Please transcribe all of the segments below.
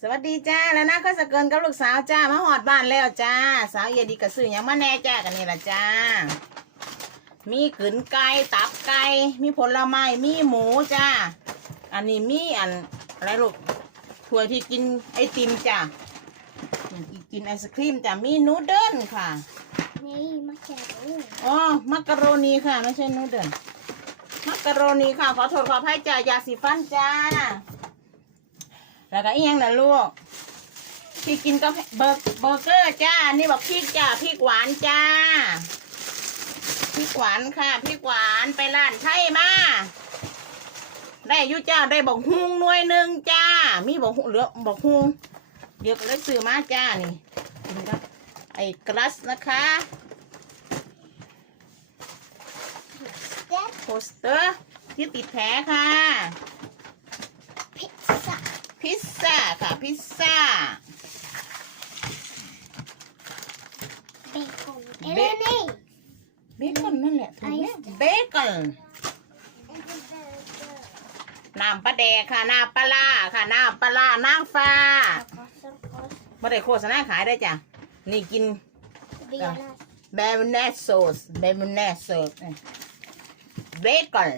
สวัสดีจ้าแล้วนะก็สะเกินกับลูกสาวจ้ามาหอดบ้านแล้วจ้า สาวเยดีกระสือหยังมาแน่จ้ากันนี่ละจ้า มีกลืนไก่ตับไก่มีผลไม้มีหมูจ้า อันนี้มีอันอะไรลูกถ้วยที่กินไอติมจ้ากินไอศครีมจ้ามีนูเดิลค่ะนี่มาแกะดูอ๋อมักกะโรนีค่ะไม่ใช่นูเดิลมักกะโรนีค่ะขอโทษขออภัยจ้ายาสีฟันจ้า แล้วก็อีกอย่างนะลูกที่กินก็เบอร์เบอร์เกอร์จ้า นี่บอกพริกจ้าพริกหวานจ้าพริกหวานค่ะพริกหวานไปร้านไทยมาได้ยุจ้าได้บอกฮุงหน่วยหนึ่งจ้า มีบอกฮุงเหลือบอกฮุงเดี๋ยวก็ได้ซื้อมาจ้านี่ไอ้กรัสนะคะโปสเตอร์ที่ติดแผลค่ะ พิซซ่า พิซซ่า ค่ะ พิซซ่า เบคอนเอเลนี่ เบคอนนั่นแหละถูกแล้วเบคอนน้ำปลาแดกค่ะน้ำปลาร้าค่ะน้ำปลาร้านางฟ้าไม่ได้โฆษณาขายได้จ้ะนี่กิน เบียร์เบมเนสโซสเบมเนสโซสเบคอน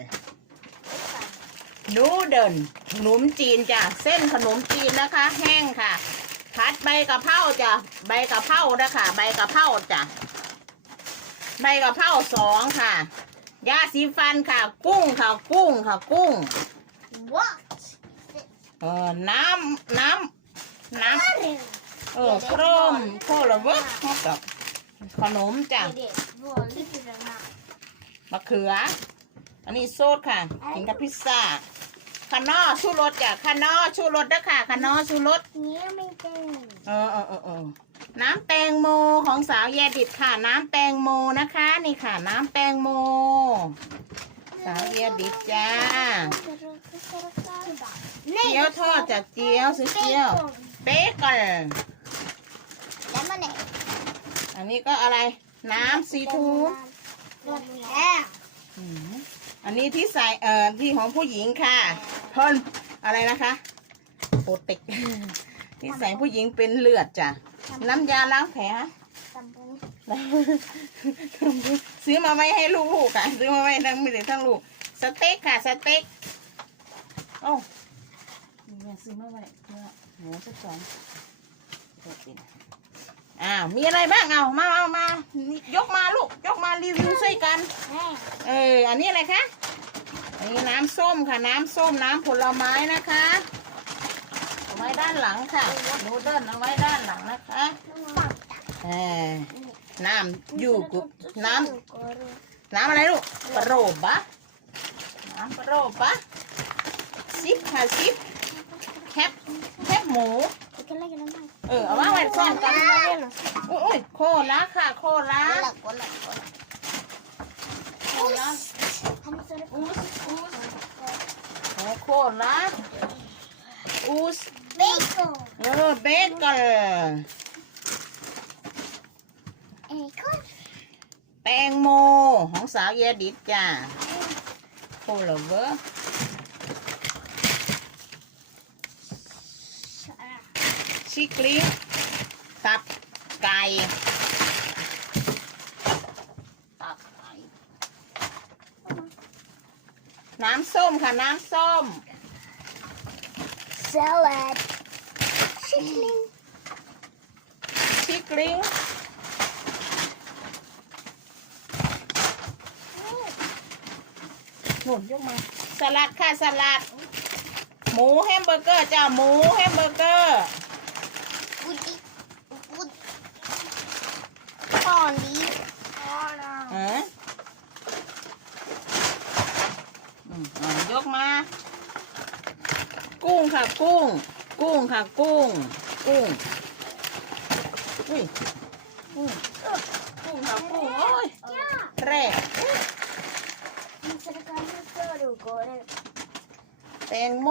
นูเดิลขนมจีนจ้ะเส้นขนมจีนนะคะ แห้งค่ะพัดใบกะเพราจ้ะใบกะเพรานะคะใบกะเพราจ้ะใบกะเพราสองค่ะยาสีฟันค่ะ กุ้งค่ะกุ้งค่ะกุ้งวัดเออน้ำน้ำน้ำเร็วเออโครมโคลเวอร์กับขนมจ้ะเด็ดวัวลิขิตมามะเขือ อันนี้โซดค่ะกินกับพิซซ่า คานอชูรสจ้ะคานอชูรสเด้อค่ะคานอชูรสเนี้ยไม่เต็มเออเออเออเออน้ำแตงโมของสาวแยดิดค่ะ น้ำแตงโมนะคะ นี่ค่ะ น้ำแตงโม สาวแยดิดจ้าเจียวทอดจากเจียวซื้อเจียวเบคอนแล้วมันเนี่ยอันนี้ก็อะไร น้ำซีทูดรถแล้วอืมอันนี้ที่ใส่เอ่อที่ของผู้หญิงค่ะ เพิ่นอะไรนะคะโปรเต็กที่ใส่ผู้หญิงเป็นเลือดจ้ะน้ำยาล้างแผลตำบลซื้อมาไว้ให้ลูกค่ะ ซื้อมาไว้ทั้งมีแต่ทั้งลูก สเต็กค่ะ สเต็กโอ้แม่ซื้อมาไว้เพื่อหมูสักสองเดี๋ยวกินอ้าว มีอะไรบ้าง เอามาเอามายกมาลูก ยกมารีวิวช่วยกันแม่เออ อันนี้อะไรคะ อันนี้น้ำส้มค่ะ น้ำส้มน้ำผลไม้นะคะเอาไว้ด้านหลังค่ะนูเดิลเอาไว้ด้านหลังนะคะเออน้ำยูกุน้ำน้ำอะไรลูกปลาโรบะน้ำปลาโรบะซิปค่ะซิปแคปแคปหมูเออเอามาไว้ซ่อนกันอุ้ยอุ้ยโคละค่ะ โคละหลักคลักคนโคละทำสุด อูสอูสโอ้โคละอูสเบคอนเออเบเกอร์เอ้คอนแตงโมของสาวเยดิดจ้าโคลเวอร์ชิคลิงตับไก่ตับไก่ น้ำส้มค่ะ น้ำส้มสลัดชิคลิงชิคลิง หนุนยกมา สลัดค่ะ สลัด หมูแฮมเบอร์เกอร์จ้าหมูแฮมเบอร์เกอร์อุดิอุดตอนนี้ตอนเอออืมอะย กมา กุ้งค่ะ กุ้ง กุ้งค่ะ กุ้ง กุ้งอุ้ยอุ้ยกุ้งค่ะกุ้งโอ้ยย่าแรกมันจะการให้เจอดูก่อนแตงโม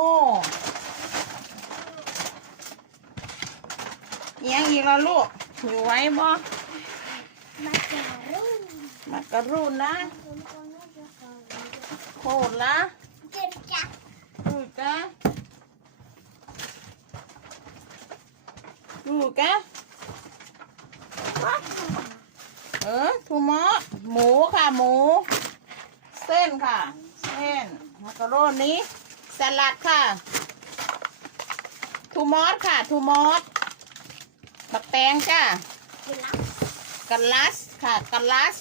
เอียงอีกแล้วลูกอยู่ไว้บ่มาจากรุ่นมักกะรูนนะโคตรละเก็บจักอุ้ยจ้าดูกะเออทูมอสหมูค่ะ หมู เส้นค่ะ เส้นมักกะโรนี้สลัดค่ะทูมอสค่ะทูมอสบักแตงจ้ากินละกัลลัสค่ะกัลลัส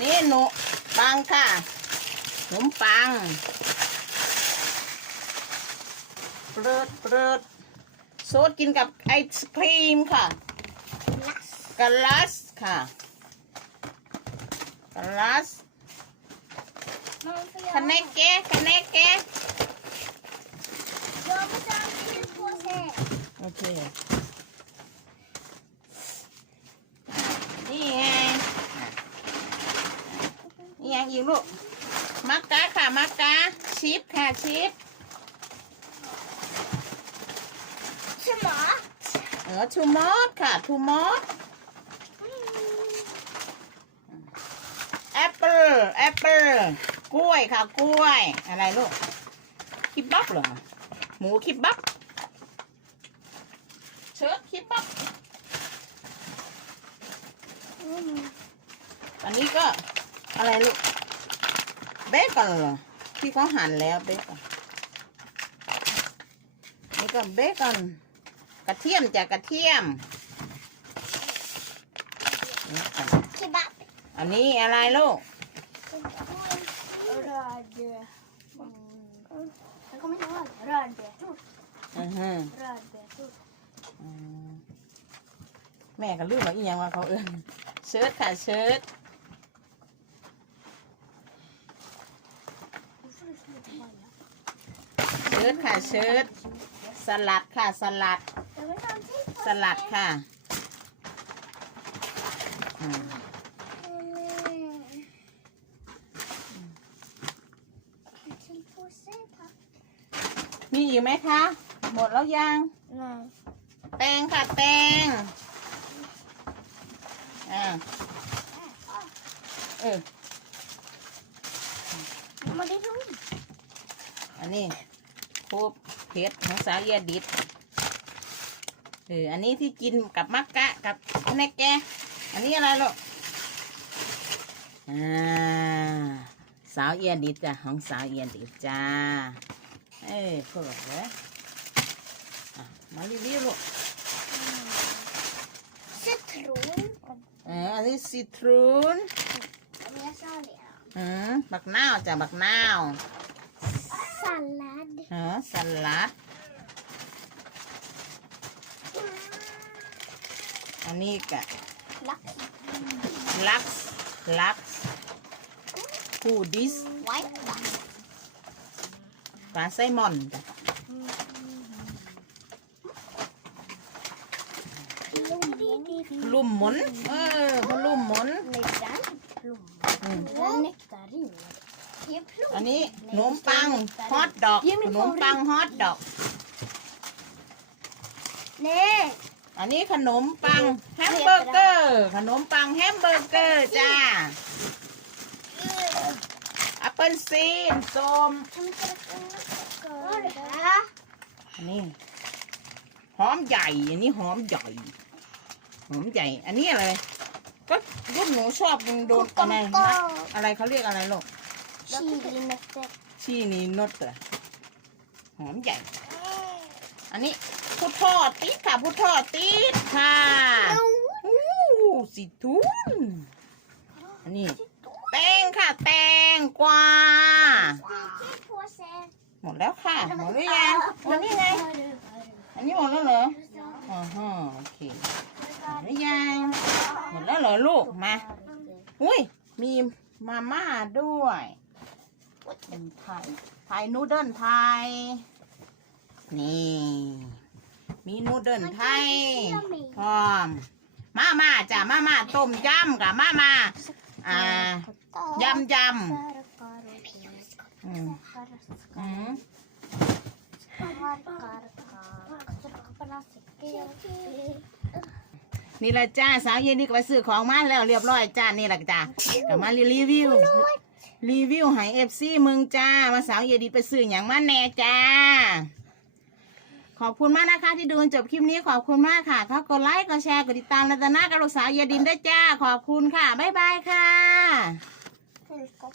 นี่หนู ปังค่ะขนมปังเปลืดเปลืดโซดกินกับไอศครีมค่ะกินละกัลลัสค่ะกัลลัสน้องเฟียคะแนนแกะคะแนนแกะเดี๋ยวไม่ต้องกินพวกแซ่โอเค นี่ไงนี่ยังอีก ลูกมักกะค่ะมักกะชิปค่ะชิปใช่ไหมเออทูมอสค่ะทูมอสแอปเปิลแอปเปิลกล้วยค่ะกล้วย อะไรลูกคิบบับเหรอหมูคิบบับเชิดคิบบับอันนี้ก็อะไรลูก เบคอนเหรอที่เขาหั่นแล้วเบคอนนี่ก็เบคอนกระเทียมจากกระเทียมนี่ค่ะคิบับอันนี้อะไรลูกรอเดือแล้วก็ไม่รู้ว่ารอเดือจุดอือฮึรอเดือจุดอืมแม่ก็ลืมว่าอีหยังว่าเขาเอิ้นเชิดค่ะเชิดเชิดค่ะเชิดสลัดค่ะสลัดแต่ไม่ทำที่สลัดค่ะอืมที่พูดเส้นพักมีอีกไหมคะ หมดแล้วยังนายแตงค่ะแตงอ่าเออมาได้รู้อันนี้ คูบเพชรของสาวเยดิดเอออันนี้ที่กินกับมักกะกับแนกแก อันนี้อะไรลูกอ่าสาวเอียดิดจ้ะของสาวเอียดิดจ้าเอ้ยเปิดเลยอะมารีวิวลูกซิตรูนเอออันนี้ซีทรูนอันนี้ซาเลียอืมบักนาวจ้ะบักนาวสลัด เออสลัด อันนี้กะลักลักซ์ลักซ์คูดิสไวท์ลักปลาไซมอนจ้ะลุ่มดีดีลุ่มหมุนเออพลุ่มหมุนในด้านลุ่มอืมและเนกตารินเทียบลุ่ม อันนี้ขนมปังฮอทดอกขนมปังฮอทดอกเน่อันนี้ขนมปังแฮมเบอร์เกอร์ ขนมปังแฮมเบอร์เกอร์จ้าแอปเปิลซีนส้มทำกระเกินกระอันนี้หอมใหญ่ อันนี้หอมใหญ่ หอมใหญ่ อันนี้อะไร ก็รุ่นหนูชอบมันโดนอะไรนะอะไรเขาเรียกอะไรลูก ชีลินเซ็ตชีนีนดเหรอหอมใหญ่ อันนี้พุททอดติดค่ะ พุททอดติดค่ะอู้สิทุนอันนี้แตงค่ะ แตงกวาที่พัวเซนหมดแล้วค่ะ หมดหรือยังหมดนี่ไงอันนี้หมดแล้วเหรออ๋อฮะโอเคหมดหรือยังหมดแล้วเหรอลูกมา อุ้ยมีมาม่าด้วย เป็นไทยไทยนูเดิลไทยนี่ มีนูเดิลไทยพร้อม มามาจ้ะมามาต้มยำกับมามาอ่ายำยำอืมอืม นี่แหละจ้าสาวเย็นนี่ก็ไปซื้อของมาแล้วเรียบร้อยจ้านี่แหละจ้าก็มารีวิว รีวิวหายเอฟซีมึงจ้ามาสาวเยดีไปซื้ออย่างมาแน่จ้า ขอบคุณมากนะคะที่ดูจนจบคลิปนี้ขอบคุณมากค่ะถ้ากดไลค์กดแชร์กดติดตามรัตนากับลูกสาวเยาดินได้วยจ้า ขอบคุณค่ะ บ๊ายบายค่ะ Let's go.